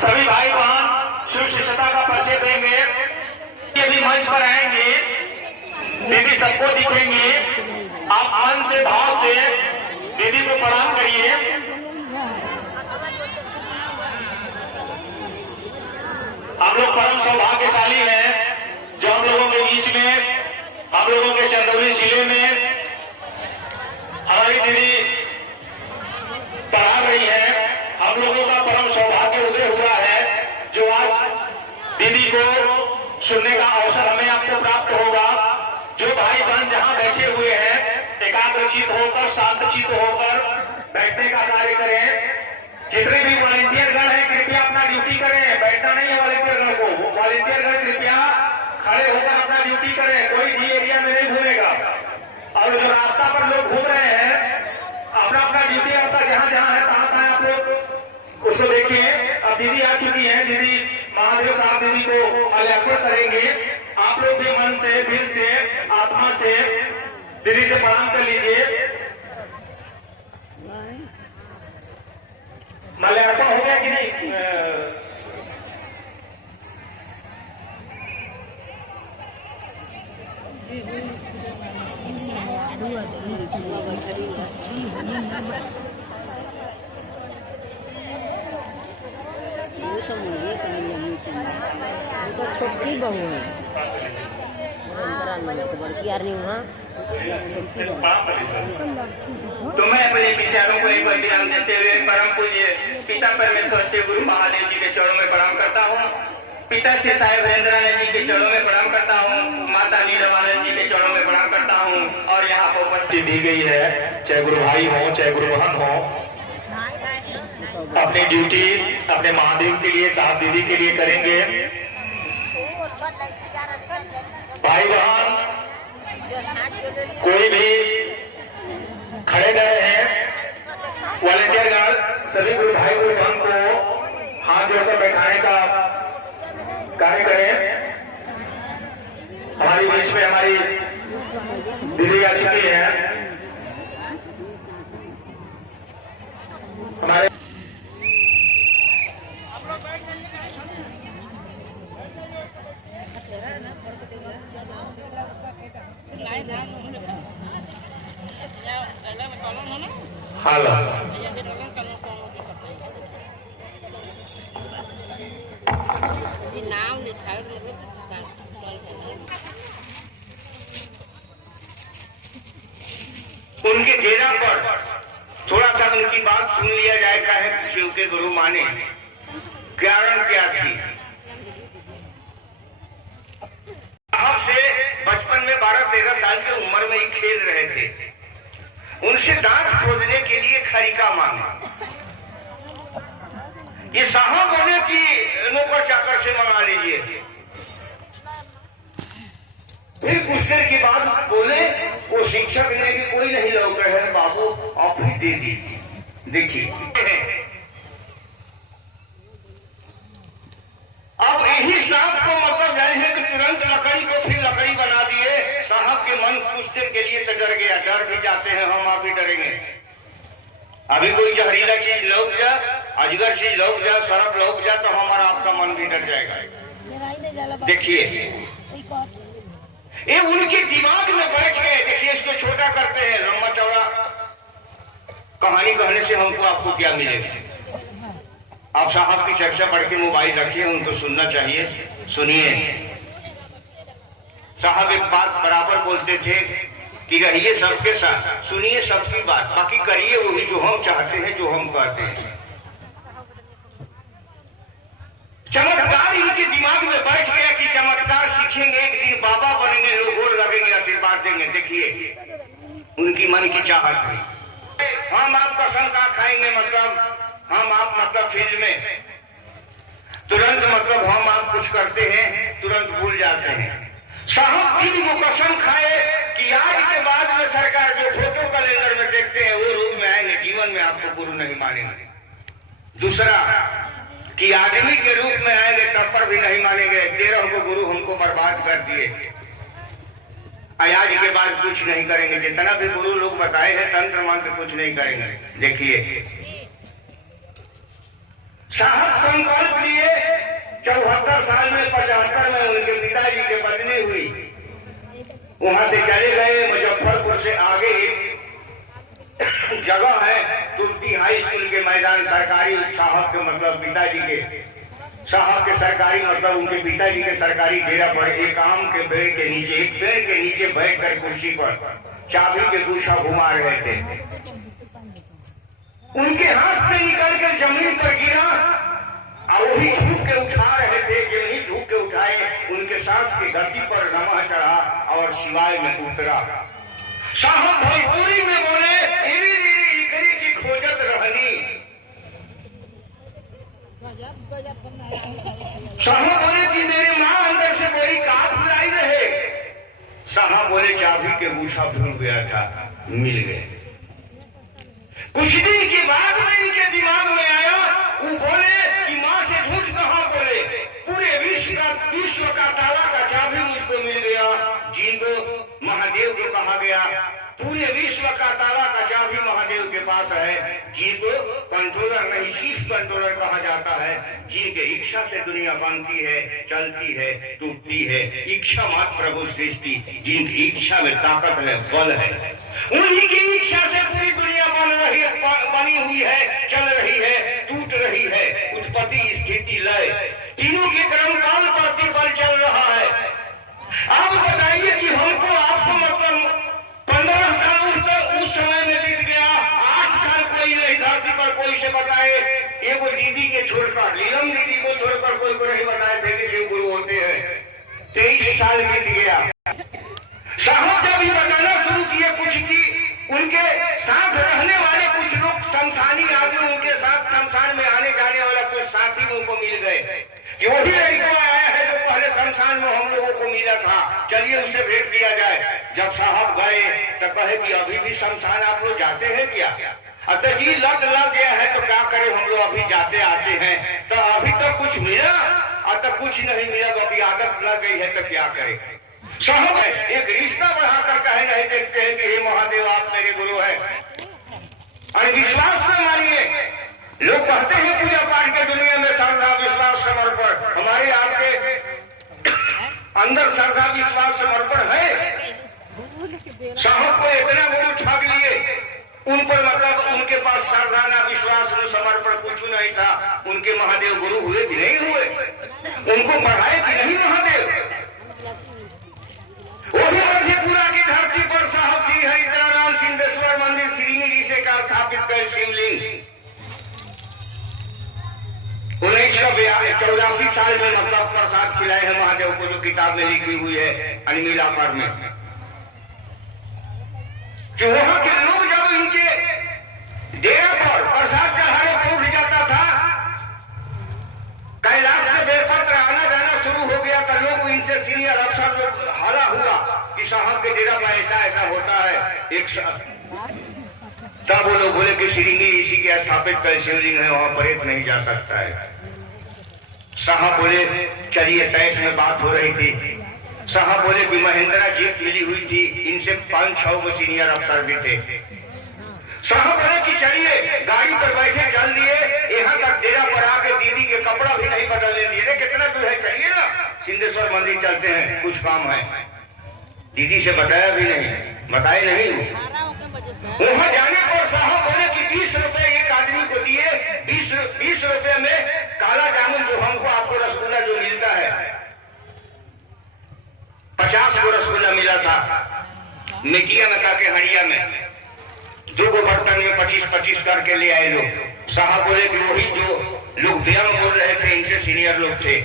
सभी भाई बहन शिव शिष्यता का परिचय देंगे। ये भी मंच पर आएंगे, दीदी सबको दिखेंगे। आप मन से भाव से दीदी को प्रणाम करिए। हम लोग परम सौभाग्यशाली हैं जो हम लोगों के बीच में, हम लोगों के चंदौली जिले में हमारी दीदी पढ़ा रही है। हम लोगों का परम सौभाग्य उदय हुआ है जो आज दीदी को सुनने का अवसर हमें आपको प्राप्त होगा। जो भाई बहन जहां बैठे हुए हैं एकाग्रचित होकर, शांतचित होकर बैठने का कार्य करें। जितने भी वॉलंटियर गण हैं कृपया अपना ड्यूटी करें, बैठना नहीं है वॉलंटियर गण को। वॉलंटियर गण कृपया खड़े होकर अपना ड्यूटी करें, कोई भी एरिया में नहीं घूमेगा। और जो रास्ता पर लोग घूम रहे हैं अपना अपना ड्यूटी आपका जहां जहां है तहां आप लोग उसको देखिए। अब दीदी आ चुकी है, दीदी महादेव साहब दीदी को माल्यार्पण करेंगे। आप लोग भी मन से, दिल से, आत्मा से दीदी से प्रणाम कर लीजिए। माल्यार्पण हो गया कि नहीं? छोटी बहू है बड़की आदमी वहाँ। तो मैं अपने विचारों को एक बार ध्यान देते हुए परम पूज्य पिता परमेश्वर श्री गुरु महादेव जी के चरणों में प्रणाम करता हूँ। पिता श्री साहेब हरेंद्रानंद जी के चरणों में प्रणाम करता हूँ। माता नीलमानंद जी के चरणों में प्रणाम करता हूँ। और यहाँ पर उपस्थित दी गई है, चाहे गुरु भाई हो चाहे गुरु बहन हो, अपनी ड्यूटी अपने महादेव के लिए, साहब दीदी के लिए करेंगे। भाई बहन कोई भी खड़े गए हैं, वॉलंटियर गण सभी गुरु भाई गुरु बहन को हाथ जोड़कर बैठाने का कार्य करें। हमारी बीच में हमारी दीदी आ चुकी है। हमारे हेलो नाम लिखा है उनके डेरा पर थोड़ा सा उनकी बात सुन लिया जाए। है शिव के गुरु माने कारण क्या थी? साहब से बचपन में 12-13 साल की उम्र में ही खेल रहे थे। उनसे दांत खोदने के लिए खरीका मांगा। ये साहब बोले कि नौकर चाकर से मंगा लीजिए। फिर कुछ देर के बाद बोले वो शिक्षक ने कि कोई नहीं लौट रहे हैं बाबू, आप ही दे दीजिए। देखिए अब यही सांप को मतलब गए हैं कि तुरंत लकड़ी को फिर लकड़ी बना दिए। साहब के मन कुछ देर के लिए तो डर गया, डर भी जाते हैं हम, आप भी डरेंगे। अभी कोई जहरीला चीज लौट जा, अजगर चीज लौट जा, सरप लौट जा तो हमारा आपका मन भी डर जाएगा। देखिए ये उनके दिमाग में बैठ गए। देखिए इसको छोटा करते हैं, लंबा चौड़ा कहानी कहने से हमको आपको क्या मिलेगा? आप साहब की चर्चा पढ़ के मोबाइल रखिए, उनको सुनना चाहिए, सुनिए। साहब एक बात बराबर बोलते थे कि रहिए सबके साथ, सुनिए सबकी बात, बाकी करिए वही जो हम चाहते हैं, जो हम कहते हैं। चमत्कार इनके दिमाग में बैठ गया कि चमत्कार सीखेंगे, एक दिन बाबा बनेंगे, लोग गोर लगेंगे, आशीर्वाद देंगे। देखिए उनकी मन की चाहत थी। हम आप कसम का खाएंगे, मतलब हम आप मतलब फील्ड में तुरंत मतलब हम आप कुछ करते हैं तुरंत भूल जाते हैं। साहब फिर वो कसम खाए कि आज के बाद में सरकार जो फोटो कैलेंडर में देखते हैं वो रूप में आएंगे, जीवन में आपको गुरु नहीं मानेंगे। दूसरा कि आदमी के रूप में आएंगे तब पर भी नहीं मानेंगे। 13 को गुरु हमको बर्बाद कर दिए, आज के बाद कुछ नहीं करेंगे। जितना भी गुरु लोग बताए हैं तंत्र मंत्र कुछ नहीं करेंगे। देखिए साहब संकल्प लिए 74 साल में 75 में उनके पिताजी के बदली हुई, वहां से चले गए। मुजफ्फरपुर से आगे एक जगह है तुर्की हाई स्कूल के मैदान, सरकारी साहब के मतलब पिताजी के साहब के सरकारी मतलब उनके पिताजी के सरकारी डेरा पर एक आम के पेड़ के नीचे, एक पेड़ के नीचे बैठकर कुर्सी पर चाबी के गुच्छा घुमा रहे थे। उनके हाथ से निकलकर जमीन पर गिरा और वही झुक के उठा रहे थे। जो ही झुक के उठाए उनके सांस की गति पर नमः चढ़ा और शिवाय में उतरा। साहब भोजपुरी में बोले इरी इरी इकरी की खोजत रहनी। साहब बोले कि मेरी माँ अंदर से बोली कहाँ भुलाई रहे। साहब बोले चाबी के गुच्छा भूल गया था, मिल गए। कुछ दिन के बाद में इनके दिमाग में आया, वो बोले कि माँ से झूठ कहाँ बोले, पूरे विश्व का ताला का चाबी मुझको मिल गया, जिनको महादेव को कहा गया। पूरे विश्व का ताला का चाबी महादेव के पास है, जिनको कंट्रोलर नहीं चीफ कंट्रोलर कहा जाता है, जिनके इच्छा से दुनिया बनती है, चलती है, टूटती है। इच्छा मात्र प्रभु सृष्टि, जिनकी इच्छा में ताकत है, बल है, उन्हीं की इच्छा से पूरी दुनिया बनी हुई है, चल रही है, टूट रही है। उत्पत्ति स्थिति लय तीनों के क्रम काल प्रतिपल चल रहा है। आप बताइए कि हमको आपको मतलब 15 साल उस समय में बीत गया, 8 साल कोई नहीं धरती पर कोई से बताए। एगो दीदी के छोड़कर, नीलम दीदी को छोड़कर कोई को नहीं बताए थे कि शिव गुरु होते हैं। 23 साल बीत गया। साहब जब ये बताना शुरू किए कुछ की, उनके साथ रहने वाले कुछ लोग शमशानी आदमी, उनके साथ शमशान में आने जाने वाला कुछ साथी उनको मिल गए कि वही लड़का आया है जो पहले शमशान में हम लोगों को मिला था, चलिए उसे भेंट किया जाए। जब साहब गए तो कहे कि अभी भी शमशान आप लोग जाते हैं क्या? अतः जी लग गया है तो क्या करें, हम लोग अभी जाते आते हैं। तो अभी तो कुछ मिला, अतः कुछ नहीं मिला, अभी आदत लग गई है तो क्या करें। साहब एक रिश्ता बढ़ाकर कहे नहीं देखते हैं कि हे महादेव आप मेरे गुरु है। और विश्वास से मानिए, लोग कहते हैं पूजा पाठ के दुनिया में श्रद्धा विश्वास समर्पण, हमारे आपके अंदर श्रद्धा विश्वास समर्पण है। साहब को इतना गुरु ठग लिए, उन पर मतलब उनके पास श्रद्धा ना विश्वास न समर्पण कुछ नहीं था। उनके महादेव गुरु हुए कि नहीं हुए, उनको बढ़ाए कि नहीं महादेव। वही मध्यपुरा की धरती पर साहब श्री हरिद्राराम सिंहेश्वर मंदिर श्रीनिधि से का स्थापित कर शिवलिंग 1984 साल में मतलब प्रसाद खिलाए हैं महादेव को, जो किताब में लिखी हुई है अनिमिला पर में, कि वहां के लोग जब इनके डेरा पर प्रसाद चढ़ाने को उठ जाता था, कैलाश से बेलपत्र आना जाना शुरू हो गया तो लोग इनसे सीनियर अफसर लोग हाला हुआ कि साहब के डेरा में ऐसा होता है। एक तब वो लोग बोले कि श्रीनिधि इसी के स्थापित कर शिवलिंग है, वहां प्रेत नहीं जा सकता है। साहब बोले चलिए, तैश में बात हो रही थी। साहब बोले कि महेंद्रा जीप मिली हुई थी, इनसे 5-6 गो सीनियर अफसर भी थे। साहब बोले कि चलिए, गाड़ी पर बैठे चल दिए, यहाँ तक डेरा पर आके दीदी के कपड़ा भी नहीं बदलने दिए। कितना दूर है, चलिए ना सिंहेश्वर मंदिर चलते हैं, कुछ काम है। दीदी से बताया भी नहीं, बताए नहीं। वहां जाने पर साहब बोले कि 20 रुपए एक आदमी को दिए, 20 रुपए में काला जामुन जो हमको आपको रसगुल्ला जो मिलता है, 50 को रसगुल्ला मिला था नेकिया में का के हड़िया में, 2 बर्तन में 25-25 करके ले आए लोग। साहब बोले कि वही जो लोग बयान बोल रहे थे, इनसे सीनियर लोग थे,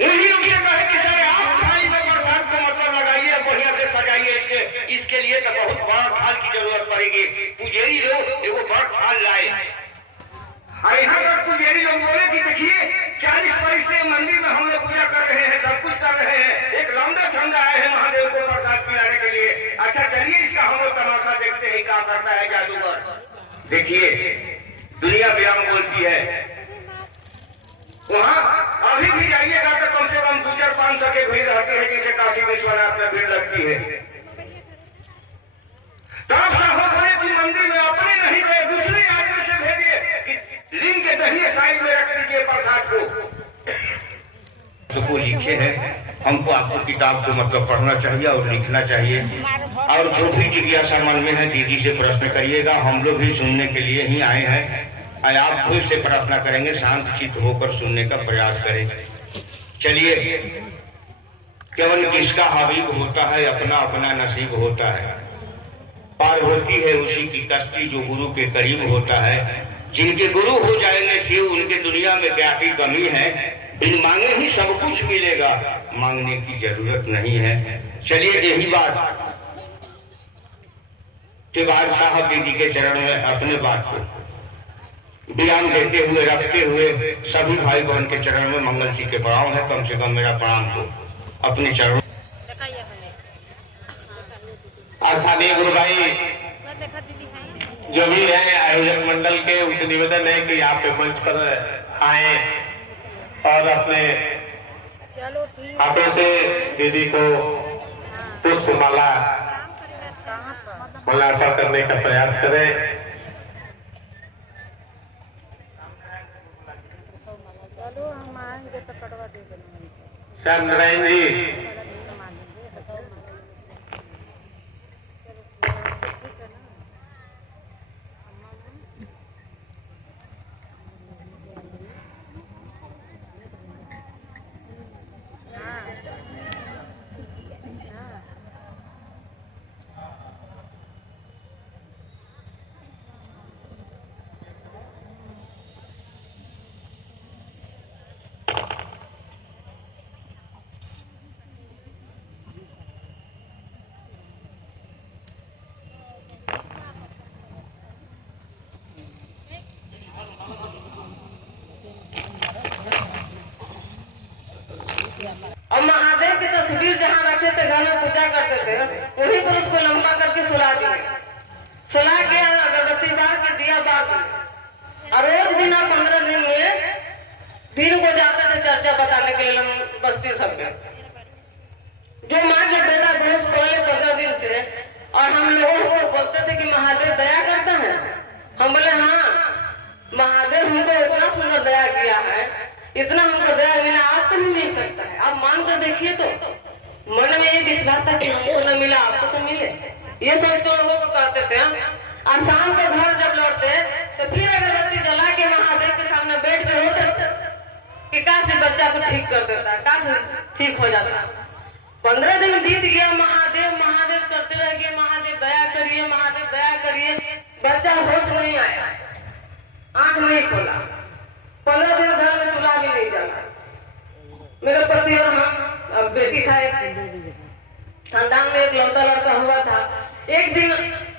उन्हीं लोग से कहे कि सर आप थाली में प्रसाद को मतलब लगाइए, बढ़िया से सजाइए, इसके लिए तो बहुत बड़ा थाल की जरूरत पड़ेगी। पुजेरी लोग एगो बड़ा थाल लाए। यहाँ पर पुजेरी लोग बोले कि देखिए 40 वर्ष से मंदिर में हम लोग पूजा कर रहे हैं, सब कुछ कर रहे हैं, एक लौंडा छंदा आए हैं महादेव को प्रसाद पिलाने के लिए। अच्छा चलिए इसका हम लोग तमाशा देखते हैं क्या करता है जादूगर। देखिए दुनिया बयान बोलती है, वहाँ अभी भी जाइएगा तो कम से कम 200-500 की भीड़ रहती है, जिसे काशी विश्वनाथ में भीड़ लगती है। तो आप साहब बोले कि मंदिर में अपने नहीं गए, दूसरे आदमी से भेजिए कि लिंग के दहिने साइड में को लिखे हैं। हमको आपको किताब को मतलब पढ़ना चाहिए और लिखना चाहिए, और जो भी जिज्ञासा मन में है दीदी से प्रश्न करिएगा। हम लोग भी सुनने के लिए ही आए हैं, और आप खुद से प्रार्थना करेंगे, शांत चित्त होकर सुनने का प्रयास करें। चलिए, केवल किसका हबीब होता है, अपना अपना नसीब होता है। पार होती है उसी की कश्ती जो गुरु के करीब होता है। जिनके गुरु हो जाएंगे शिव, उनके दुनिया में क्या की कमी है। बिन मांगे ही सब कुछ मिलेगा, मांगने की जरूरत नहीं है। चलिए, यही बात तिवारी साहब दीदी के चरण में अपने बात को बयान देते हुए रखते हुए सभी भाई बहन के चरण में मंगल जी के प्रणाम है। कम से कम मेरा प्रणाम को अपने चरणों। आस्थानीय गुरु भाई जो भी है आयोजक मंडल के, उनसे निवेदन है कि आप मंच पर आए और अपने हाथों से दीदी को पुष्प माला अर्पण करने का प्रयास करें। श्याम नारायण जी, और महादेव की तस्वीर जहाँ रखे थे, घर में पूजा करते थे, वहीं पर उसको लंबा करके सुला दिया। सुला के अगरबत्ती बार के दिया बार के, और रोज बिना 15 दिन में दिन को जाते थे चर्चा बताने के लिए बस्ती सबके। जो माँ के बेटा बेहोश पड़े 15 दिन से, और हम लोगों को बोलते थे कि महादेव दया करता है। हम बोले हाँ, महादेव हमको इतना सुंदर दया किया है, इतना हमको दया मिला, आपको नहीं मिल सकता है। आप मान कर देखिए तो मन में ये विश्वास था कि हमको न मिला, आपको तो मिले। ये सोच लोगों को कहते थे। और शाम को घर जब लौटते तो फिर अगरबत्ती जला के महादेव के सामने बैठ के होते कि काश बच्चा को ठीक कर देता, काश ठीक हो जाता। 15 दिन बीत गया, महादेव महादेव करते रह गए, महादेव दया करिए, महादेव दया करिए। बच्चा होश नहीं आया, आंख नहीं खोला। 15 दिन घर में चूल्हा भी नहीं जला। मेरे पति और हम बेटी था, खानदान में एक लौटा लड़का हुआ था। एक दिन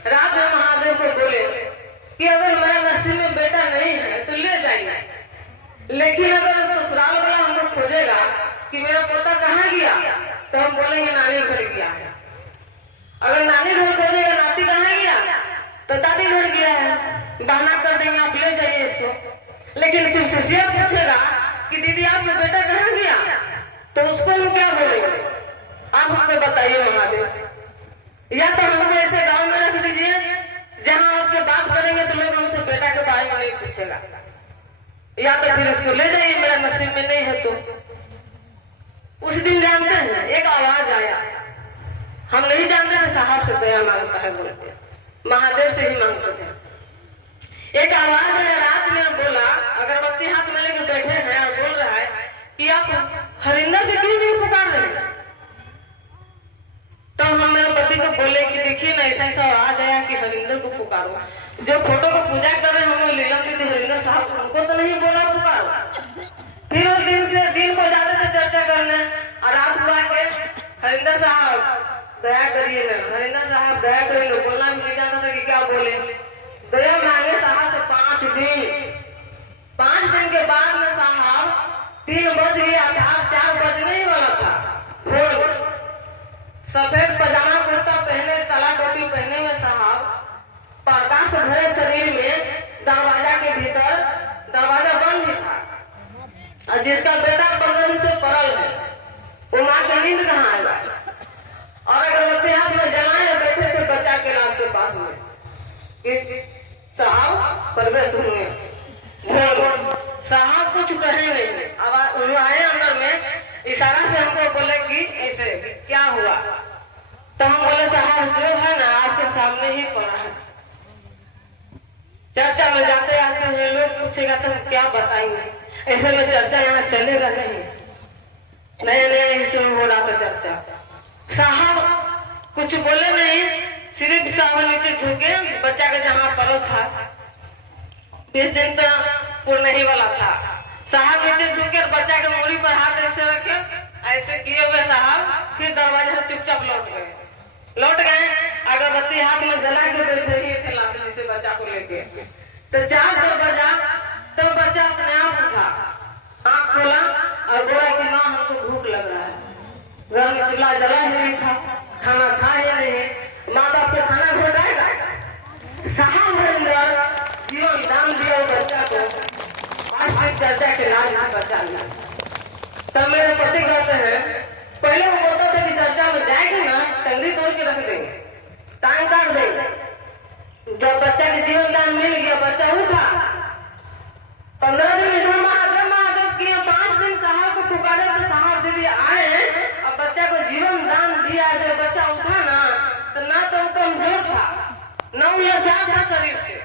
रात में महादेव को बोले कि अगर मेरे नसीब में बेटा नहीं है तो ले जाएंगे, लेकिन अगर ससुराल वाला हमको खोजेगा कि मेरा पोता कहाँ गया, तो हम बोलेंगे नानी घर गया है। अगर नानी घर खोजेगा नाती कहाँ गया, तो दादी घर गया है। बहाना कर देंगे, आप ले जाइए इसको। लेकिन शिष्य पूछेगा कि दीदी आपका बेटा कहाँ गया, तो उसको हम क्या बोलेंगे? आप हमको बताइए महादेव। या तो हमको ऐसे गांव में रख दीजिए जहाँ आपके बात करेंगे तो लोग हमसे बेटा के बारे में नहीं पूछेगा, या तो फिर उसको ले जाइए, मेरा नसीब में नहीं है। तो उस दिन जानते हैं एक आवाज आया, हम नहीं जानते थे साहब से दया मांगता है बोलते, महादेव से ही मांगते थे। एक आवाज आया रात में, बोला अगरबत्ती हाथ में लेके बैठे हैं और बोल रहा है कि आप हरिंदर से क्यों नहीं पुकार रहे? तो हम मेरे पति को बोले कि देखिए ना, ऐसा ऐसा आवाज आया कि हरिंदर को पुकारो। जो फोटो को पूजा कर रहे हैं लीलम दीदी हरिंदर साहब, उनको तो नहीं बोला पुकारो। फिर उस दिन से दिन को जाते थे चर्चा करने, और रात को आके हरिंदर साहब दया करिए ना, हरिंदर साहब दया करिए। बोलना भी नहीं जाता था कि क्या बोले। दया मांगे साहब से 5 दिन। 5 दिन के बाद में साहब 3 बज गया था, 4 बजने ही वाला था। सफेद पजामा कुर्ता पहने, काला टोपी पहने हुए साहब, प्रकाश भरे शरीर में, दरवाजा के भीतर दरवाजा बंद ही था। और जिसका बेटा 15 दिन से पड़ल है, वो माँ की नींद कहाँ आएगा? और अगरबत्ती हाथ में जलाए बैठे थे बच्चा के लाश के पास में कि साहब प्रवेश हुए। साहब कुछ कहे नहीं, अब आए अंदर में, पूछेगा तो हम क्या बताएंगे। ऐसे में चर्चा यहाँ चलेगा नहीं, नया नया इसमें हो रहा था चर्चा। साहब कुछ बोले नहीं, सिर्फ साहब नीचे झुके, बच्चा का जहाँ पड़ो था 20 दिन तो पूर्ण ही वाला था। साहब नीचे झुके, बच्चा के मूड़ी पर हाथ ऐसे रखे, ऐसे किए हुए साहब फिर दरवाजे से चुपचाप लौट गए। अगरबत्ती हाथ में जला के बैठे ही थे लाशनी से बच्चा को लेके। तो 4 बजा तो बच्चा अपने आप उठा, आँख खोला और बोला कि माँ हमको भूख लग रहा है। घर में चूल्हा जला ही नहीं था, खाना खा ही नहीं, माँ बाप को खाना घोटाएगा। साहब हरिंदर जीवन दान दिया बच्चा को, आज से चर्चा के लाज नहीं बचा लिया। तब मेरे पति कहते हैं, पहले वो बोलता था कि चर्चा में जाएंगे ना टंगरी तोड़ के रख देंगे, टांग काट देंगे। जब बच्चा के जीवन दान मिल गया, बच्चा उठा, 15 दिन इधर महादेव किए, 5 दिन साहब को पुकारे तो साहब दीदी आए और बच्चा को जीवन दान दिया। जब बच्चा उठा ना तो कमजोर था, न लज्जा था शरीर से,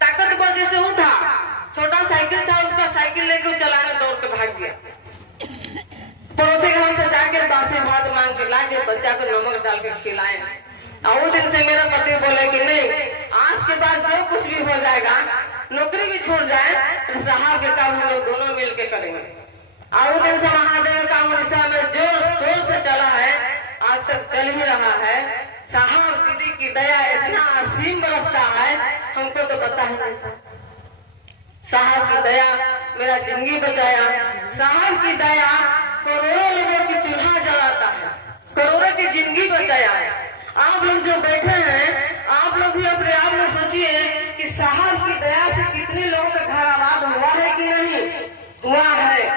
ताकतवर जैसे उठा। छोटा साइकिल था उसका, साइकिल लेकर चलाने दौड़ के भाग गया। पड़ोसी घर से जाके बासी भात मांग के लाके बच्चा को नमक डाल के खिलाए। और उस दिन से मेरा पति बोले कि नहीं, आज के बाद जो कुछ भी हो जाएगा, नौकरी भी छोड़ जाए तो साहब के काम हम लोग दोनों मिल के करेंगे। और उस दिन से महादेव का उड़ीसा में जोर शोर से चला है, आज तक चल ही रहा है। साहब दीदी की दया इतना असीम बरसता है, हमको तो पता ही नहीं था। साहब की दया मेरा जिंदगी बचाया। साहब की दया करोड़ों लोगों की चूल्हा जलाता है, करोड़ों की जिंदगी बचाया है। आप लोग जो बैठे हैं, आप लोग भी अपने आप में सोचिए कि साहब की दया से कितने लोगों का घर आबाद हुआ है कि नहीं हुआ है।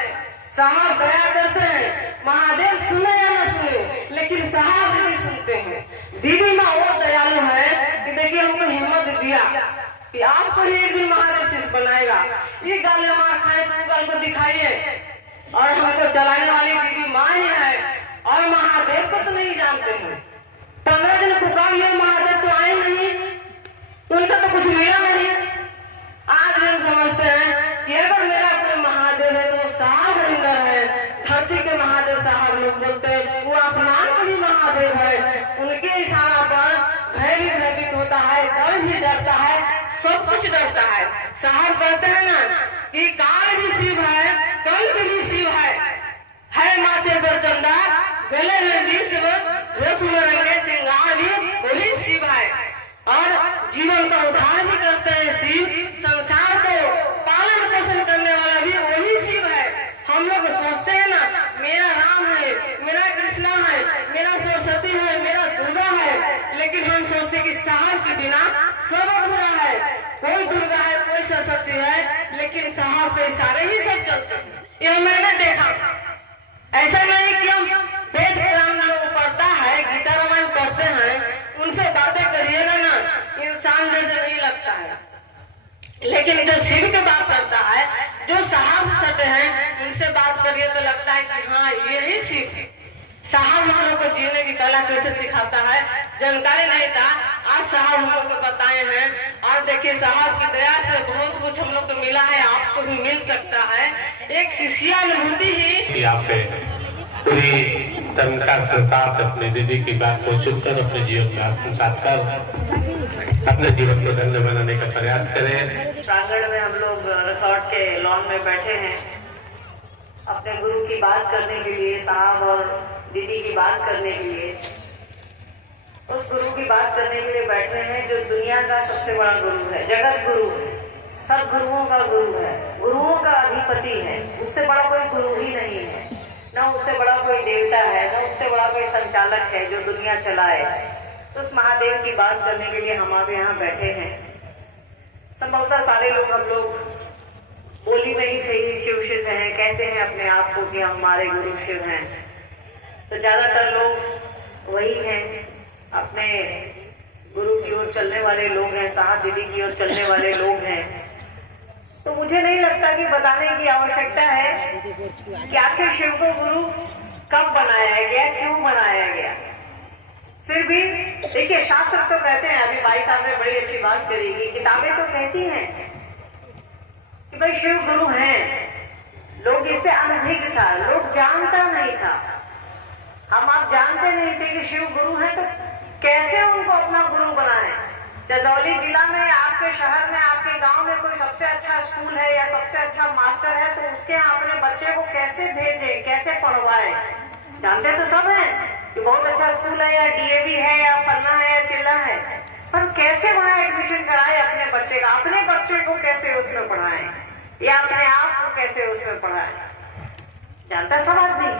साहब दया करते हैं, महादेव सुने या न सुने, लेकिन साहब दीदी सुनते हैं। दीदी माँ वो दयालु है कि देखिए हमको हिम्मत दिया कि आपको ही एक दिन महादेव शिष्य बनाएगा। ये गाल माँ खाए तो गाल को दिखाइए, और हमको चलाने वाली दीदी माँ ही है। और महादेव को तो नहीं जानते हैं, 15 दिन पुकार लिया, महादेव तो आए नहीं, उनसे तो कुछ मिला नहीं। आज हम समझते हैं कि अगर मेरा कोई महादेव है तो साहब हरिंदर है। धरती के महादेव साहब लोग बोलते हैं, वो आसमान के भी महादेव है। उनके इशारा पर भय भी भयभीत होता है, डर भी डरता है, सब कुछ डरता है। साहब कहते हैं ना कि काल भी शिव है, कल भी शिव है माथे पर चंदा, गले में विश्व, रथ में रंगे श्रृंगार भी वही शिव है। और जीवन का उद्धार भी करते हैं शिव, संसार को पालन पोषण करने वाला भी वही शिव है। हम लोग सोचते हैं ना मेरा राम है, मेरा कृष्णा है, मेरा सरस्वती है, मेरा दुर्गा है, लेकिन हम सोचते कि साहब के बिना सब अधूरा है। कोई दुर्गा है, कोई सरस्वती है, लेकिन साहब के इशारे ही सब चलते हैं। यह मैंने देखा। ऐसा नहीं कि हम वेद पुराण लोग पढ़ता है, गीता रामायण पढ़ते हैं, उनसे बातें करिएगा ना इंसान जैसे नहीं लगता है। लेकिन जो शिव की बात करता है, जो साहब सटे हैं, उनसे बात करिए तो लगता है कि हाँ यही शिव है। साहब हम लोग को जीने की कला कैसे सिखाता है, जानकारी नहीं था, आज साहब हम लोग को बताए हैं। और देखिए साहब की दया से बहुत कुछ हम लोग को मिला है, आपको भी मिल सकता है। एक शिष्यानुभूति ही आप पूरी तनकार के साथ अपने दीदी की बात को सुनकर अपने जीवन में आत्मसात कर अपने जीवन को धन्य बनाने का प्रयास करें। प्रांगण में हम लोग रिसोर्ट के लॉन में बैठे हैं, अपने गुरु की बात करने के लिए, साहब और दीदी की बात करने के लिए, उस गुरु की बात करने के लिए बैठे हैं जो दुनिया का सबसे बड़ा गुरु है, जगत गुरु है, सब गुरुओं का गुरु है, गुरुओं का अधिपति है। उससे बड़ा कोई गुरु ही नहीं है, न उससे बड़ा कोई देवता है, न उससे बड़ा कोई संचालक है जो दुनिया चलाए। तो उस महादेव की बात करने के लिए हम आप यहाँ बैठे हैं। संभवतः सारे लोग हम लोग बोली में ही सही शिव शिव से हैं, कहते हैं अपने आप को कि हमारे गुरु शिव हैं। तो ज्यादातर लोग वही हैं, अपने गुरु की ओर चलने वाले लोग हैं, साहब दीदी की ओर चलने वाले लोग हैं। तो मुझे नहीं लगता कि बताने की आवश्यकता है कि आखिर शिव को गुरु कब बनाया गया, क्यों बनाया गया। फिर भी देखिए शास्त्र तो कहते हैं, अभी भाई साहब ने बड़ी अच्छी बात करी कि किताबें तो कहती हैं कि भाई शिव गुरु हैं, लोग इससे अनभिज्ञ था, लोग जानता नहीं था। हम आप जानते नहीं थे कि शिव गुरु हैं, तो कैसे उनको अपना गुरु बनाएं। चंदौली जिला में, आपके शहर में, आपके गांव में कोई सबसे अच्छा स्कूल है या सबसे अच्छा मास्टर है, तो उसके यहाँ अपने बच्चे को कैसे भेजें, कैसे पढ़वाएं। जानते तो सब हैं कि बहुत अच्छा स्कूल है या डीएवी है या पन्ना है या चिल्ला है, पर कैसे वहाँ एडमिशन कराए अपने बच्चे का, अपने बच्चे को कैसे उसमें पढ़ाएं या अपने आप को कैसे उसमें पढ़ाएं, जानता सब आदमी।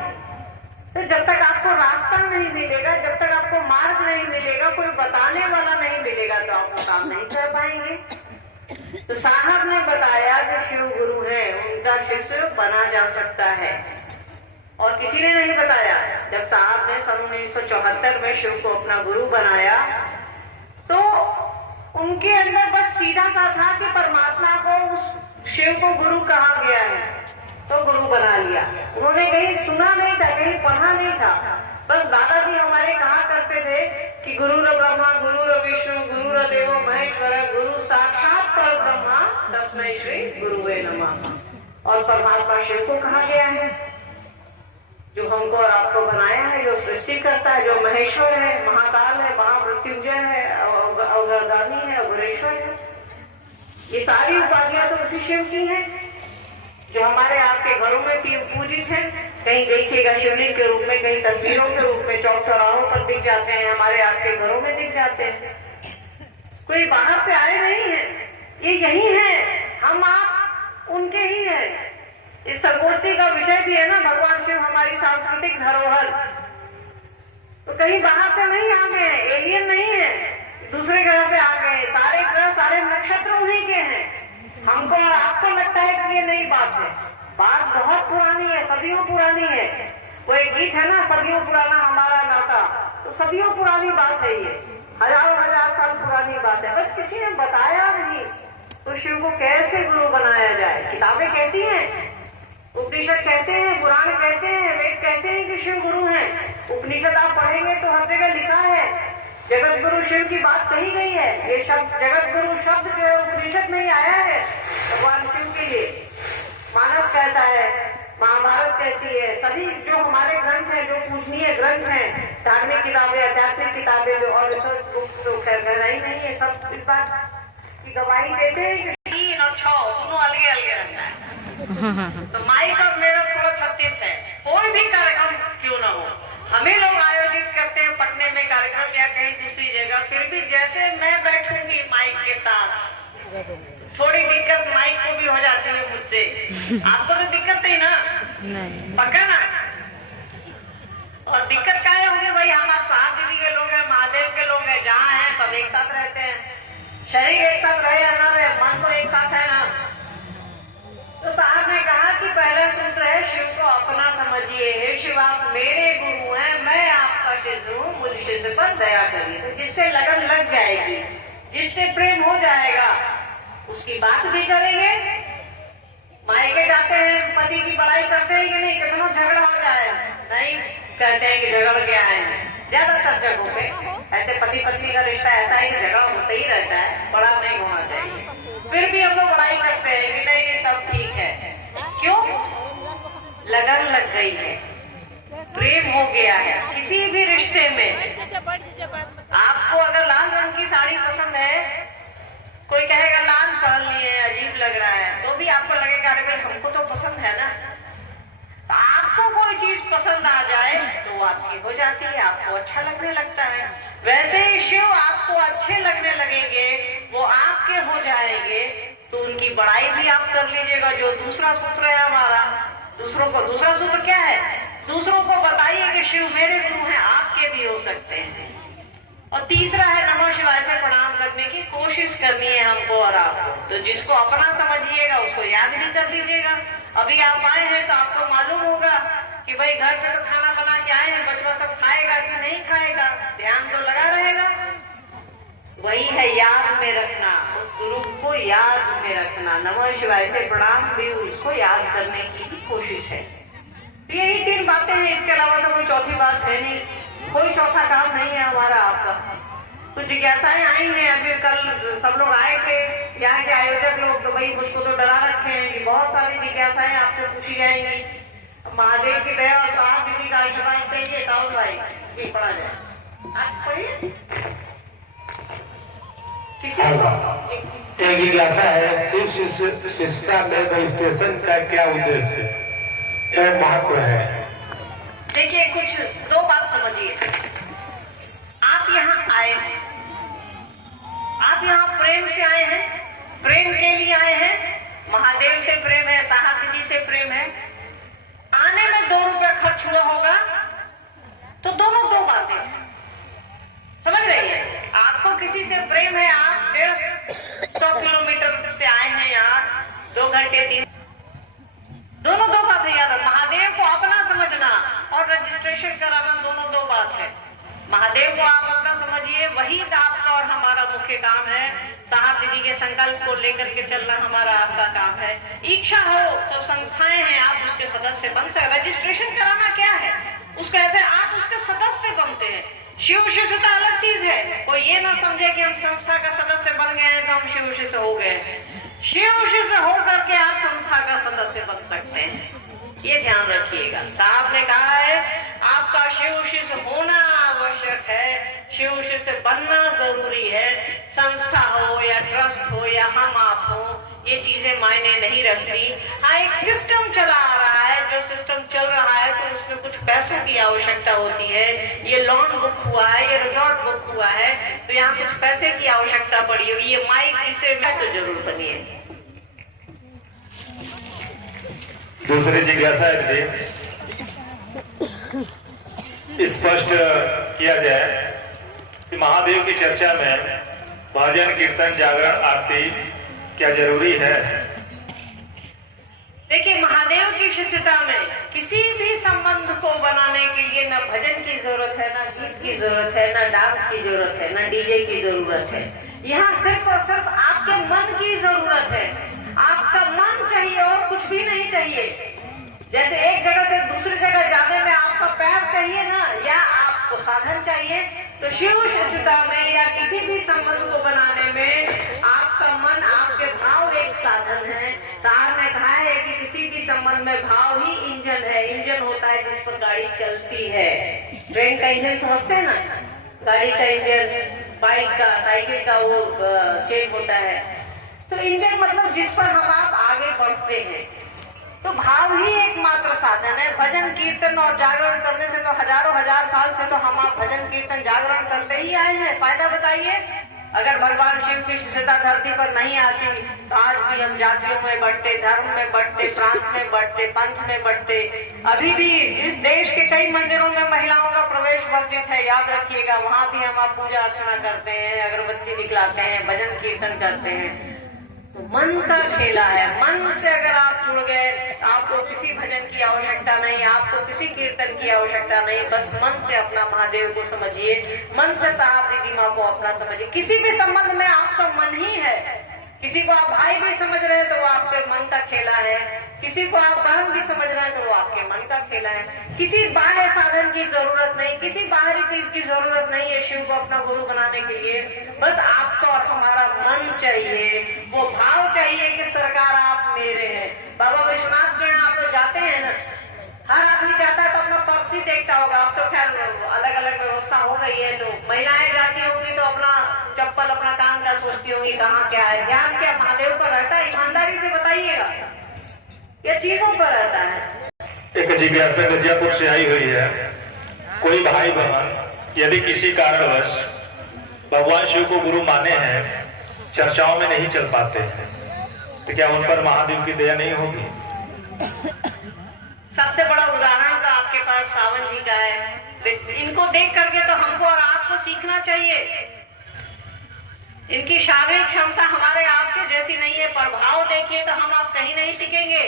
तो जब तक आपको रास्ता नहीं मिलेगा, जब तक आपको मार्ग नहीं मिलेगा, कोई बताने वाला नहीं मिलेगा, तो आप वो काम नहीं कर पाएंगे। तो साहब ने बताया कि शिव गुरु है, उनका शिष्य बना जा सकता है, और किसी ने नहीं बताया। जब साहब ने सन 1974 में शिव को अपना गुरु बनाया, तो उनके अंदर बस सीधा सा था कि परमात्मा को, उस शिव को गुरु कहा गया है, तो गुरु बना लिया। उन्होंने कहीं सुना नहीं था, कहीं पढ़ा नहीं था। बस दादाजी हमारे कहा करते थे कि गुरु ब्रह्मा गुरु विष्णु गुरु देवो महेश्वर गुरु साक्षात पर ब्रह्मा तस्मै श्री गुरुवे नमः। और परमात्मा शिव को कहा गया है, जो हमको और आपको बनाया है, जो सृष्टि करता है, जो महेश्वर है, महाकाल है, महामृत्युंजय है, अवगामी है, अघोरेश्वर है। ये सारी उपाधियां तो उसी शिव की हैं, जो हमारे आपके घरों में पूजित है। कहीं देखिएगा शिवलिंग के रूप में, कहीं तस्वीरों के रूप में चौक चौराहों पर दिख जाते हैं, हमारे आपके घरों में दिख जाते हैं। कोई बाहर से आए नहीं है, ये यही है, हम आप उनके ही हैं। इस संगोष्ठी का विषय भी है ना, भगवान शिव हमारी सांस्कृतिक धरोहर। तो कहीं बाहर से नहीं आ गए, एलियन नहीं है, दूसरे ग्रह से आ गए। सारे ग्रह, सारे नक्षत्र उन्हीं के हैं। हमको और आपको लगता है कि ये नई बात है, बात बहुत पुरानी है, सदियों पुरानी है। वो एक गीत है ना, सदियों पुराना हमारा नाता, तो सदियों पुरानी बात है ये, हजारों हजार साल पुरानी बात है। बस किसी ने बताया नहीं, तो शिव को कैसे गुरु बनाया जाए। किताबें कहती हैं, उपनिषद कहते हैं, पुराण कहते हैं, वेद कहते हैं कि शिव गुरु हैं। उपनिषद आप पढ़ेंगे तो हर जगह लिखा है, जगत गुरु शिव की बात कही गई है। ये शब्द, जगत गुरु शब्द जो है उपनिषद में ही आया है भगवान शिव के लिए। मानस कहता है, महाभारत कहती है, सभी जो हमारे ग्रंथ हैं, जो पूजनीय ग्रंथ हैं, धार्मिक किताबें, आध्यात्मिक किताबें, जो और रिसर्च बुक्स तो गहराई नहीं है, सब इस बात की गवाही देते हैं कि 3 और 6 दोनों अलग अलग रहता है। तो माइक और मेरा थोड़ा 36 है। कोई भी कार्यक्रम क्यों ना हो, हमें लोग आयोजित करते हैं पटने में कार्यक्रम या कहीं दूसरी जगह, फिर भी जैसे मैं बैठूंगी माइक के साथ, थोड़ी दिक्कत माइक को भी हो जाती है मुझसे। आपको तो दिक्कत नहीं ना? नहीं। पक्का ना? और दिक्कत क्या होगी भाई, हम आप साहब दीदी के लोग हैं, महादेव के लोग हैं, जहाँ हैं सब एक साथ रहते हैं। शरीर एक साथ रहे या न रहे, मन तो एक साथ है ना। तो साहब ने कहा कि पहला सूत्र है, शिव को अपना समझिए। हे शिव, आप मेरे गुरु हैं, मैं आपका शिष्य हूँ, मुझ शिष्य पर दया करिए। तो जिससे लगन लग जाएगी, जिससे प्रेम हो जाएगा, उसकी बात भी करेंगे। मायके जाते हैं, पति की बड़ाई करते हैं कि नहीं, कितना झगड़ा हो जाए, नहीं कहते हैं कि झगड़ के आए हैं। ज्यादातर जगहों पे ऐसे पति पत्नी का रिश्ता ऐसा ही झगड़ा होता ही रहता है, बड़ा नहीं होना चाहिए। फिर भी हम लोग बड़ाई करते हैं कि नहीं सब ठीक है। क्यों? लगन लग गई है, प्रेम हो गया है किसी भी रिश्ते में। आपको अगर लाल रंग की साड़ी पसंद है, कोई कहेगा लाल पहन लिए अजीब लग रहा है, तो भी आपको लगेगा अरे भाई हमको तो पसंद है ना। तो आपको कोई चीज पसंद आ जाए तो वो आपकी हो जाती है, आपको अच्छा लगने लगता है। वैसे ही शिव आपको अच्छे लगने लगेंगे, वो आपके हो जाएंगे, तो उनकी बड़ाई भी आप कर लीजिएगा। जो दूसरा सूत्र है हमारा, दूसरों को, दूसरा सूत्र क्या है? दूसरों को बताइए कि शिव मेरे गुरु हैं, आपके भी हो सकते हैं। और तीसरा है नमः शिवाय से प्रणाम करने की कोशिश करनी है हमको और आपको। तो जिसको अपना समझिएगा उसको याद ही कर लीजिएगा। अभी आप आए हैं तो आपको मालूम होगा कि भाई घर पे तो खाना बना के आए हैं, बच्चा सब खाएगा कि नहीं खाएगा, ध्यान तो लगा रहेगा। वही है याद में रखना, उस गुरु को याद में रखना। नमः शिवाय से प्रणाम भी उसको याद करने की ही कोशिश है। यही 3 बातें हैं, इसके अलावा तो कोई चौथी बात है नहीं, कोई चौथा काम नहीं है हमारा आपका। कुछ जिज्ञासाएं आई हैं। अभी कल सब लोग आए थे, यहाँ के आयोजक लोग, तो भाई मुझको तो डरा रखे हैं कि बहुत सारी जिज्ञासाएं आपसे पूछी जाएंगी। महादेव की दया और साहब दीदी का आशीर्वाद चाहिए। साउथ भाई ये पढ़ा जाए, आप पढ़िए। किसी को एक जिज्ञासा है, शिव शिष्टा में रजिस्ट्रेशन का क्या उद्देश्य है, महत्व है? देखिए, कुछ दो बात समझिए। आप यहाँ आए हैं, आप यहाँ प्रेम से आए हैं, प्रेम के लिए आए हैं। महादेव से प्रेम है, साहब दीदी से प्रेम है। आने में 2 रुपया खर्च हुआ होगा, तो दोनों दो बातें हैं, समझ रही है? आपको किसी से प्रेम है, आप 150 किलोमीटर से आए हैं यहाँ, 2 घंटे 3, दोनों दो बातें याद है। महादेव को अपना समझना और रजिस्ट्रेशन कराना, दोनों दो बात है। महादेव को आप अपना समझिए, वही आपका और हमारा मुख्य काम है। साहब दीदी के संकल्प को लेकर के चलना हमारा आपका काम है। इच्छा हो तो संस्थाएं हैं, आप उसके सदस्य बन सकते। रजिस्ट्रेशन कराना क्या है, उसका ऐसे आप उसके सदस्य बनते हैं। शिव शिष्यता अलग चीज है। कोई ये ना समझे कि हम संस्था का सदस्य बन गए हैं तो हम शिव शिष्य हो गए हैं। शिव शिष्य हो करके आप संस्था का सदस्य बन सकते हैं, ये ध्यान रखिएगा। साहब ने कहा है आपका शिव शिष्य होना आवश्यक है, शिव शिष्य बनना जरूरी है। संस्था हो या ट्रस्ट हो या हम आप हो, ये चीजें मायने नहीं रखती। हाँ, एक सिस्टम चला आ रहा है, जो सिस्टम चल रहा है तो उसमें कुछ पैसों की आवश्यकता होती है। ये लॉन बुक हुआ है, ये रिजॉर्ट बुक हुआ है, तो यहाँ कुछ पैसे की आवश्यकता पड़ी होगी। ये माइक इसे मैं तो जरूर बनिए। दूसरी जिज्ञासा है, स्पष्ट किया जाए कि महादेव की चर्चा में भजन कीर्तन जागरण आरती क्या जरूरी है? देखिए, महादेव की शिष्यता में किसी भी संबंध को बनाने के लिए न भजन की जरूरत है, न गीत की जरूरत है, न डांस की जरूरत है, न डीजे की जरूरत है। यहाँ सिर्फ और सिर्फ आपके मन की जरूरत है। आपका मन चाहिए और कुछ भी नहीं चाहिए। जैसे एक जगह से दूसरी जगह जाने में आपका पैर चाहिए ना, या आपको साधन चाहिए, तो शिव शिष्यता में या किसी भी संबंध को बनाने में आपका मन, आपके भाव एक साधन है। साहब ने कहा है कि किसी भी संबंध में भाव ही इंजन है। इंजन होता है जिस पर गाड़ी चलती है। ट्रेन का इंजन समझते हैं ना, गाड़ी का इंजन, बाइक का, साइकिल का वो चेन होता है। तो इंजन मतलब जिस पर हम आप आगे बढ़ते हैं। तो भाव ही एकमात्र साधन है। भजन कीर्तन और जागरण करने से तो हजारों हजार साल से तो हम आप भजन कीर्तन जागरण करते ही आए हैं। फायदा बताइए। अगर भगवान शिव की शिष्यता धरती पर नहीं आती तो आज भी हम जातियों में बढ़ते, धर्म में बढ़ते, प्रांत में बढ़ते, पंथ में बढ़ते। अभी भी इस देश के कई मंदिरों में महिलाओं का प्रवेश वर्जित है, याद रखिएगा। वहाँ भी हम आप पूजा अर्चना करते हैं, अगरबत्ती निकलाते हैं, भजन कीर्तन करते हैं। तो मन का खेला है। मन से अगर आप जुड़ गए, आपको किसी भजन की आवश्यकता नहीं, आपको किसी कीर्तन की आवश्यकता नहीं। बस मन से अपना महादेव को समझिए, मन से साहब दीदी माँ को अपना समझिए। किसी भी संबंध में आपका मन ही है। किसी को आप भाई भी समझ रहे हैं तो वो आपके मन का खेला है, किसी को आप बहन भी समझ रहे हैं तो वो आपके मन का खेला है। किसी बाह्य साधन की जरूरत नहीं, किसी बाहरी चीज की जरूरत नहीं है शिव को अपना गुरु बनाने के लिए। बस आपका और हमारा मन चाहिए, वो भाव चाहिए कि सरकार आप मेरे हैं। बाबा विश्वनाथ के यहाँ आप तो जाते हैं ना, हर आदमी जाता है तो अपना पर्स ही देखता होगा। अब तो खैर अलग अलग व्यवस्था हो गई है, तो महिलाएं जाती होंगी तो अपना चप्पल, अपना काम का सोचती होंगी कहाँ क्या है। ध्यान क्या महादेव पर रहता है? ईमानदारी से बताइएगा, ये चीजों पर रहता है। एक जिज्ञासा मिर्जापुर से आई हुई है। कोई भाई बहन यदि किसी कारणवश भगवान शिव को गुरु माने हैं, चर्चाओं में नहीं चल पाते हैं, तो क्या उन पर महादेव की दया नहीं होगी? सबसे बड़ा उदाहरण तो आपके पास सावन जी का है। इनको देख करके तो हमको और आपको सीखना चाहिए। इनकी शारीरिक क्षमता हमारे आपके जैसी नहीं है, पर भाव देखिए तो हम आप कहीं नहीं टिकेंगे।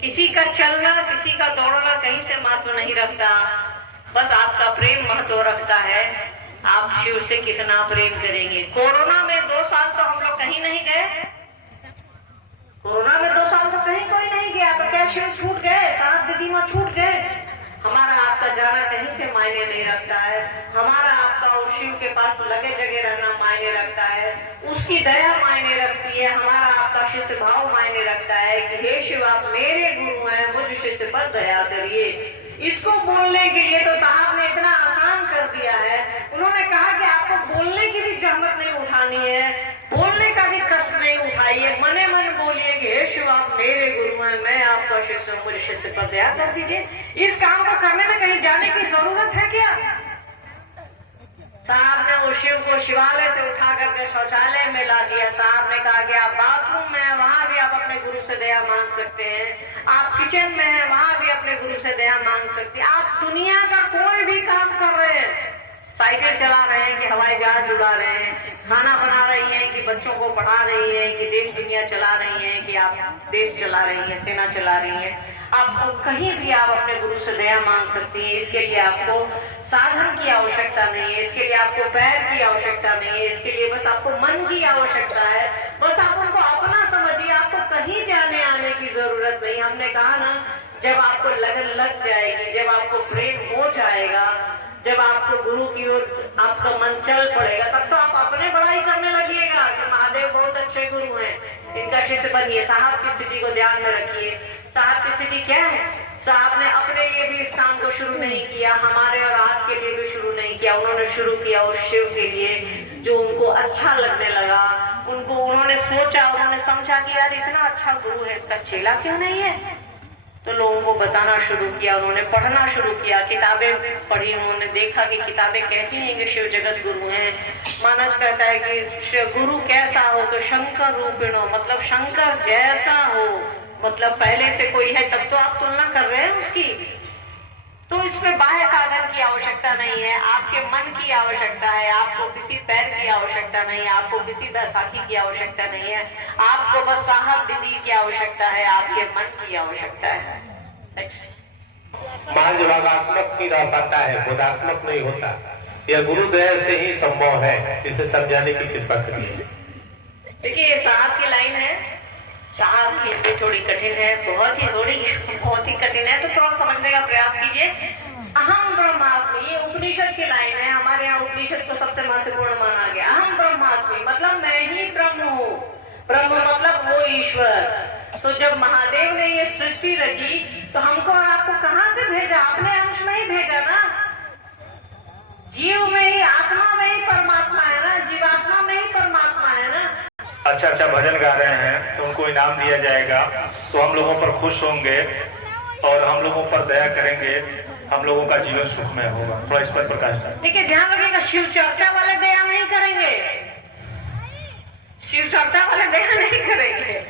किसी का चलना, किसी का दौड़ना कहीं से महत्व नहीं रखता, बस आपका प्रेम महत्व रखता है। आप शिव से कितना प्रेम करेंगे। कोरोना में 2 साल तो हम लोग कहीं नहीं गए। कोरोना में 2 साल तो कहीं कोई नहीं गया, तो क्या शिव छूट गए? साहब दीदी माँ छूट गए? हमारा आपका जाना कहीं से मायने नहीं रखता है। हमारा आपका उस शिव के पास लगे जगह रहना मायने रखता है, उसकी दया मायने रखती है, हमारा आपका शिष्य भाव मायने रखता है कि हे शिव आप मेरे गुरु हैं, मुझ शिष्य पर दया करिए। इसको बोलने के लिए तो साहब ने इतना आसान कर दिया है। उन्होंने कहा कि आपको बोलने की भी जहमत नहीं उठानी है, बोलने का भी कष्ट नहीं उठाइए, मने मन बोलिए कि हे शिव आप मेरे गुरु हैं, मैं आपका शिष्य हूँ, मुझे शिष्य पर दया कर दीजिए। इस काम को करने में कहीं जाने की जरूरत है क्या? साहब ने उस शिव को शिवालय से उठा करके शौचालय में ला दिया। साहब ने कहा कि आप बाथरूम में हैं, वहां भी आप अपने गुरु से दया मांग सकते हैं, आप किचन में हैं, वहां भी अपने गुरु से दया मांग सकते हैं, आप दुनिया का कोई भी काम कर रहे हैं, साइकिल चला रहे हैं कि हवाई जहाज उड़ा रहे हैं, खाना बना रही हैं कि बच्चों को पढ़ा रही हैं कि देश दुनिया चला रही हैं कि आप देश चला रही हैं, सेना चला रही हैं, आपको कहीं भी आप अपने गुरु से दया मांग सकती हैं। इसके लिए आपको साधन की आवश्यकता नहीं है, इसके लिए आपको पैर की आवश्यकता नहीं है, इसके लिए बस आपको मन की आवश्यकता है। बस आप उनको अपना समझिए, आपको कहीं जाने आने की जरूरत नहीं। हमने कहा ना, जब आपको लगन लग जाएगी, जब आपको प्रेम हो जाएगा, जब आपको गुरु की ओर आपका मन चल पड़ेगा, तब तो आप अपने बड़ाई करने लगिएगा कि महादेव बहुत अच्छे गुरु हैं, इनका शिष्य बनिए। साहब की स्थिति को ध्यान में रखिए। साहब की स्थिति क्या है? साहब ने अपने लिए भी इस काम को शुरू नहीं किया, हमारे और आपके लिए भी शुरू नहीं किया। उन्होंने शुरू किया उस शिव के लिए जो उनको अच्छा लगने लगा। उन्होंने सोचा, उन्होंने समझा कि यार इतना अच्छा गुरु है, इसका चेला क्यों नहीं है? तो लोगों को बताना शुरू किया, उन्होंने पढ़ना शुरू किया, किताबें पढ़ी, उन्होंने देखा कि किताबें कहती हैं कि शिव जगत गुरु हैं। मानस कहता है कि गुरु कैसा हो तो शंकर रूपिणो, मतलब शंकर जैसा हो, मतलब पहले से कोई है तब तो आप तुलना कर रहे हैं उसकी। तो इसमें बाह्य साधन की आवश्यकता नहीं है, आपके मन की आवश्यकता है, आपको किसी पैर की आवश्यकता नहीं है, आपको किसी बैसाखी की आवश्यकता नहीं है, आपको बस साहब दीदी की आवश्यकता है, आपके मन की आवश्यकता है। मार्ग भागात्मक ही रह पाता है, बोधात्मक नहीं होता। यह गुरुदया से ही संभव है, इसे समझाने की कृपा करिए। देखिए साहब की लाइन है, साहब की हिंदी थोड़ी कठिन है, बहुत ही कठिन है, तो थोड़ा समझने का प्रयास कीजिए। अहम ब्रह्मास्मि, ये उपनिषद की लाइन है। हमारे यहाँ उपनिषद को सबसे महत्वपूर्ण माना गया। अहम ब्रह्मास्मि मतलब मैं ही ब्रह्म हूँ, ब्रह्म मतलब वो ईश्वर। तो जब महादेव ने ये सृष्टि रची तो हमको और आपको कहाँ से भेजा? अपने अंश में ही भेजा ना। जीव में ही, आत्मा में ही परमात्मा है ना, जीवात्मा में ही परमात्मा है ना। अच्छा भजन गा रहे हैं तो उनको इनाम दिया जाएगा, तो हम लोगों पर खुश होंगे और हम लोगों पर दया करेंगे, हम लोगों का जीवन सुखमय होगा। थोड़ा इस पर प्रकाश डालें। देखिए ध्यान रखिएगा, शिव चर्चा वाले दया नहीं करेंगे, शिव चर्चा वाले दया नहीं करेंगे,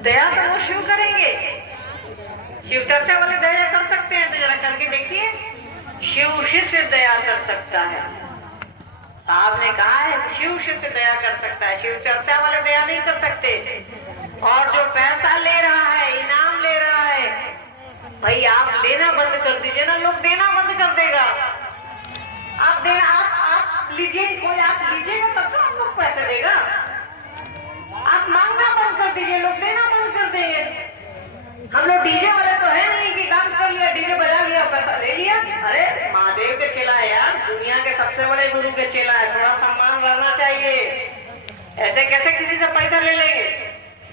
दया तो वो शिव करेंगे। शिव चर्चा वाले दया कर सकते हैं, तो जरा करके देखिए, शिव शिष्य दया कर सकता है। साहब ने कहा है शिव शिष्य दया कर सकता है, शिव चर्चा वाले दया नहीं कर सकते। और जो पैसा ले रहा है, इनाम ले रहा है, भाई आप लेना बंद कर दीजिए ना, लोग देना बंद कर देगा। आप देना, आप लीजिए, कोई आप लीजिएगा तब तो आप लोग पैसे देगा। आप मांगना बंद कर दीजिए, लोग देना बंद कर देंगे। हम लोग डीजे वाले तो है नहीं कि डांस कर लिया, डीजे बजा लिया, पैसा ले लिया। अरे महादेव के चेला है यार, दुनिया के सबसे बड़े गुरु के चेला है, थोड़ा सम्मान करना चाहिए। ऐसे कैसे किसी से पैसा ले लेंगे?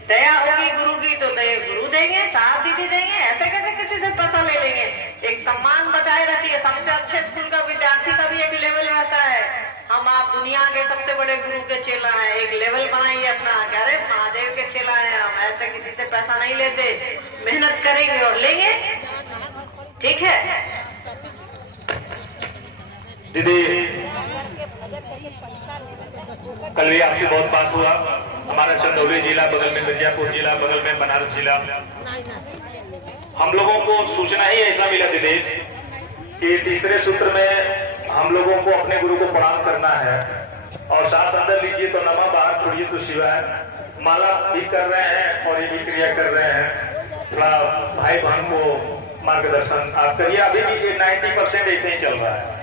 दया होगी गुरु की तो दया गुरु देंगे, साहब दीदी देंगे, ऐसे कैसे किसी से पैसा ले लेंगे? एक सम्मान बचाए रखिए। सबसे अच्छे स्कूल का विद्यार्थी का भी एक लेवल रहता है। हम आप दुनिया के सबसे बड़े गुरु के चेला है, एक लेवल बनाइए अपना। अरे महादेव के चेला है, हम ऐसे किसी से पैसा नहीं लेते, मेहनत करेंगे और लेंगे। ठीक है दीदी, कल भी आपसे बहुत बात हुआ। हमारा चंदौली जिला बगल में, मिर्जापुर जिला बगल में, बनारस जिला, हम लोगों को सूचना ही ऐसा मिला दीदी कि तीसरे सूत्र में हम लोगों को अपने गुरु को प्रणाम करना है और सांस अंदर लीजिए तो नमा, बाहर छोड़िए तो शिवाय। माला भी कर रहे हैं और ये भी क्रिया कर रहे हैं। थोड़ा भाई बहन को मार्गदर्शन आप करिए। अभी भी 90% ऐसे ही चल रहा है,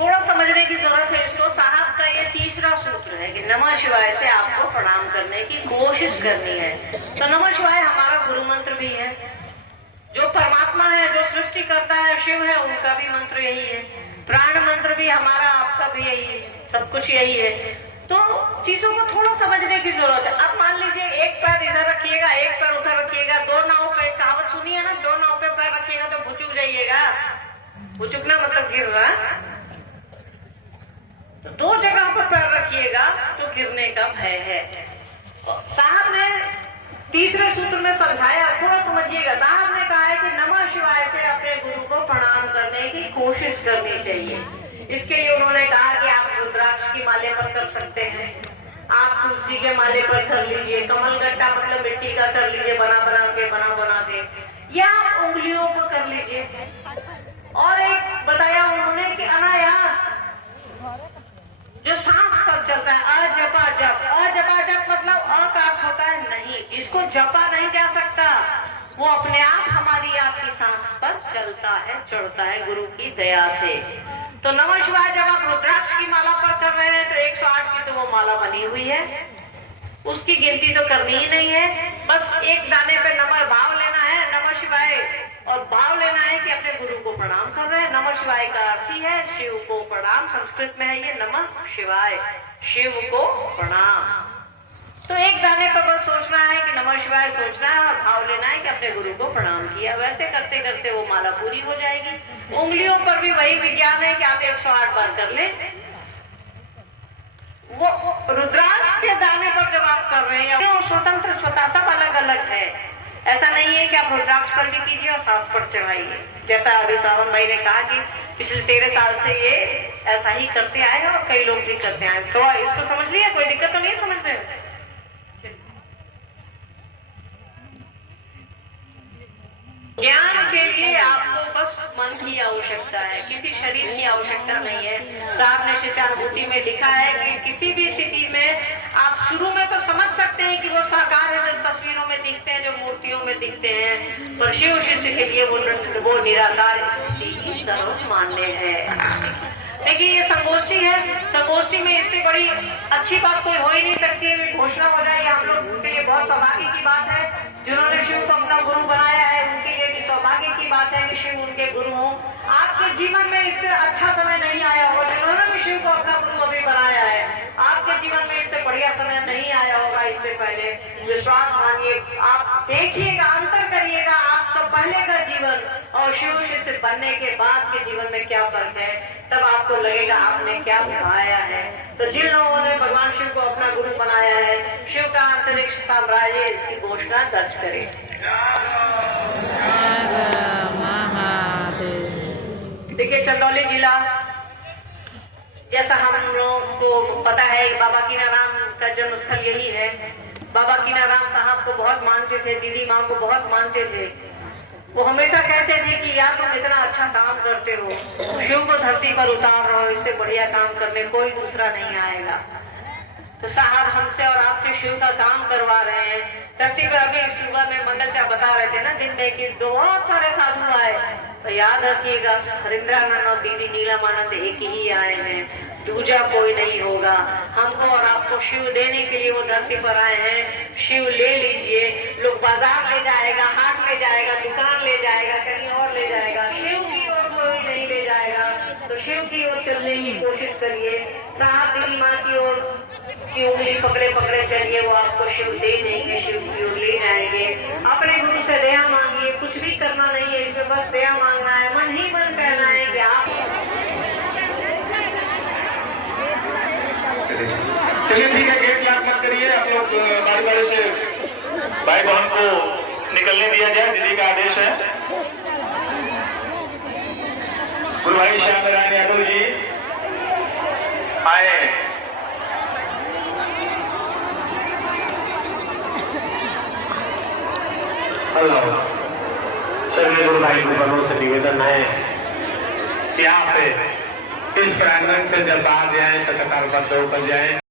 थोड़ा समझने की जरूरत है इसको। साहब का ये तीसरा सूत्र है कि नमः शिवाय से आपको प्रणाम करने की कोशिश करनी है। तो नमः शिवाय हमारा गुरु मंत्र भी है। जो परमात्मा है, जो सृष्टि करता है, शिव है, उनका भी मंत्र यही है। प्राण मंत्र भी हमारा, आपका भी यही है, सब कुछ यही है। तो चीजों को थोड़ा समझने की जरूरत है। अब मान लीजिए एक पैर इधर रखिएगा, एक पैर उधर रखिएगा, दो नाव पे, कहावत सुनी है ना, दो नाव पे पैर रखिएगा तो भुचुक जाइएगा। भुचुकना मतलब गिरना। तो दो जगह पर पैर रखिएगा तो गिरने का भय है। साहब ने तीसरे सूत्र में समझाया, थोड़ा समझिएगा। साहब ने कहा है कि नमः शिवाय से अपने गुरु को प्रणाम करने की कोशिश करनी चाहिए। इसके लिए उन्होंने कहा कि आप रुद्राक्ष की माले पर कर सकते हैं, आप तुलसी के माले पर कर लीजिए, कमल गट्टा मतलब मिट्टी का कर लीजिए, बना बना के, या आप उंगलियों पर कर लीजिए। और एक बताया उन्होंने कि अनायास जो सांस पर चलता है, अजपा जप मतलब अ का अर्थ होता है नहीं, इसको जपा नहीं जा सकता, वो अपने आप हमारी आपकी सांस पर चलता है, चढ़ता है गुरु की दया से। तो नमः शिवाय जब आप रुद्राक्ष की माला पर कर रहे हैं तो 108 की तो वो माला बनी हुई है, उसकी गिनती तो करनी ही नहीं है। बस एक दाने पे नमः भाव लेना है, नमः शिवाय, और भाव लेना है कि अपने गुरु को प्रणाम कर रहे हैं। नमः शिवाय का अर्थ ही है शिव को प्रणाम, संस्कृत में है ये नमः शिवाय, शिव को प्रणाम। तो एक दाने पर बस सोचना है कि नमः शिवाय सोचना है और भाव लेना है कि अपने गुरु को प्रणाम किया। वैसे करते करते वो माला पूरी हो जाएगी। उंगलियों पर भी वही विज्ञान है कि आप 108 बार कर लें। वो रुद्राक्ष के दाने पर जब आप कर रहे हैं तो स्वतंत्र स्वतः सब अलग अलग है। ऐसा नहीं है कि आप रुद्राक्ष पर भी कीजिए और सांस पर चढ़ाइए। जैसा अभी सावन भाई ने कहा कि पिछले 13 साल से ये ऐसा ही करते आए और कई लोग भी करते आए। तो इसको समझ लिया, कोई दिक्कत तो नहीं है समझ रहे? ज्ञान के लिए आपको बस मन की आवश्यकता है, किसी शरीर की आवश्यकता नहीं है। साहब ने शिक्षानुभूति में लिखा है कि किसी भी स्थिति में आप शुरू में तो समझ सकते हैं कि वो साकार है, जो तस्वीरों में दिखते हैं, जो मूर्तियों में दिखते हैं, पर शिव शिष्य के लिए वो निराकार स्थिति ही सर्वोच्च मान्य है। देखिए ये संगोष्ठी है, संगोष्ठी में इससे बड़ी अच्छी बात कोई हो ही नहीं सकती। घोषणा हो जाए हम लोग के लिए बहुत सौभाग्य की बात है। जिन्होंने शिव को अपना गुरु बनाया है उनके लिए भी सौभाग्य की बात है कि शिव उनके गुरु हों। आपके जीवन में इससे अच्छा समय नहीं आया होगा, जिन्होंने भी शिव को अपना गुरु अभी बनाया है, आपके जीवन में इससे बढ़िया समय नहीं आया होगा इससे पहले। विश्वास मानिए, आप देखिएगा, अंतर करिएगा आपका पहले का जीवन और शिव शिष्य बनने के बाद के जीवन में क्या फर्क है, तब आपको लगेगा आपने क्या पाया है। तो जिन लोगों ने भगवान शिव को अपना गुरु बनाया है, शिव का अंतरिक्ष साम्राज्य इसकी घोषणा दर्ज करें। देखिए चंदौली जिला, जैसा हम लोग को पता है बाबा कीनाराम का जन्म स्थल यही है। बाबा कीनाराम साहब को बहुत मानते थे, दीदी माँ को बहुत मानते थे। वो हमेशा कहते थे कि यार तुम इतना अच्छा काम करते हो, शिव को धरती पर उतार रहो, इससे बढ़िया काम करने कोई दूसरा नहीं आएगा। तो साहब हमसे और आपसे शिव का काम करवा रहे हैं। धरती पर अभी सुबह में मंडलचा बता रहे थे ना दिन में कि बहुत सारे साधु आए, तो याद रखिएगा हरिंद्रानंद और दीदी नीलमानंद एक ही आए हैं, दूजा कोई नहीं होगा। हमको और आपको शिव देने के लिए वो धरती पर आए हैं। शिव ले लीजिए, लोग बाजार ले जाएगा, हाट ले जाएगा, दुकान ले जाएगा, कहीं और ले जाएगा, शिव की ओर कोई नहीं ले जाएगा। तो शिव की ओर चलने की कोशिश करिए। साहब दीदी माँ की ओर की उंगली पकड़े पकड़े चलिए, वो आपको शिव दे देंगे, शिव की ओर ले जाएंगे। अपने गुरु से दया मांगिए, कुछ भी करना नहीं है, इसमें बस दया मांगना है, मन ही मन कहना है कि आप। चलिए ठीक है, गेट लॉक मत करिए, आप लोग बारी बारी से भाई बहन को निकलने दिया जाए, दीदी का आदेश है। गुरु भाई श्याम नारायण यादव जी आए। हेलो, सभी गुरु भाई बहनों से निवेदन है कि आप इस प्रांगण से जब बाहर जाए तो कतारबद्ध होकर जाए।